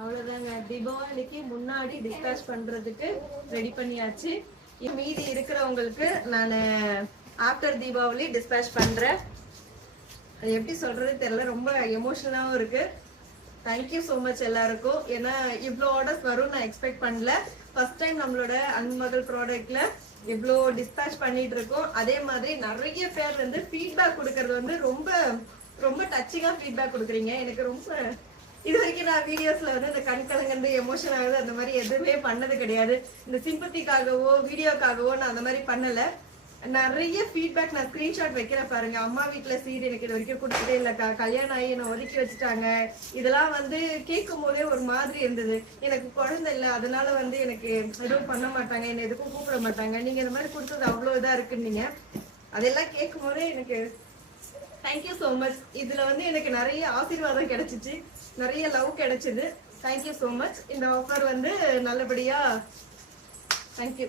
அவ்வளவுதாங்க. தீபாவளிக்கு முன்னாடி டிஸ்பேச் பண்றதுக்கு ரெடி பண்ணியாச்சு. மீதி இருக்கிறவங்களுக்கு நான் ஆஃப்டர் தீபாவளி டிஸ்பேச் பண்றேன். அது எப்படி சொல்றது தெரியல, ரொம்ப எமோஷனலாவும் இருக்கு. தேங்க்யூ ஸோ மச் எல்லாருக்கும். ஏன்னா இவ்வளோ ஆர்டர்ஸ் வரும் நான் எக்ஸ்பெக்ட் பண்ணல. ஃபர்ஸ்ட் டைம் நம்மளோட அன்மகள் ப்ராடக்ட்ல இவ்வளோ டிஸ்பேச் பண்ணிட்டு இருக்கோம். அதே மாதிரி நிறைய பேர் வந்து ஃபீட்பேக் கொடுக்கறது வந்து ரொம்ப ரொம்ப டச்சிங்கா ஃபீட்பேக் கொடுக்குறீங்க. எனக்கு ரொம்ப இது வரைக்கும் நான் வீடியோஸ்ல வந்து இந்த கண்கலங்கந்து எமோஷன் ஆகுது அந்த மாதிரி எதுவுமே பண்ணது கிடையாது. இந்த சிம்பத்திக்காகவோ வீடியோக்காகவோ நான் அந்த மாதிரி பண்ணல. நிறைய ஃபீட்பேக் நான் ஸ்கிரீன்ஷாட் வைக்கிற பாருங்க. அம்மா வீட்டுல சீர் எனக்கு இது வரைக்கும் கொடுத்ததே இல்லக்கா, கல்யாணம் ஆகி என்ன ஒதுக்கி வச்சுட்டாங்க. இதெல்லாம் வந்து கேட்கும் போதே ஒரு மாதிரி இருந்தது. எனக்கு குழந்தை இல்லை, அதனால வந்து எனக்கு எதுவும் பண்ண மாட்டாங்க, என்ன எதுக்கும் கூப்பிட மாட்டாங்க, நீங்க இந்த மாதிரி கொடுத்தது அவ்வளோ இதா இருக்குன்னீங்க. அதெல்லாம் கேட்கும் போதே எனக்கு தேங்க்யூ ஸோ மச். இதுல வந்து எனக்கு நிறைய ஆசீர்வாதம் கிடைச்சிச்சு, நிறைய லவ் கிடைச்சது. Thank you so much. இந்த ஆஃபர் வந்து நல்லபடியா தேங்க்யூ.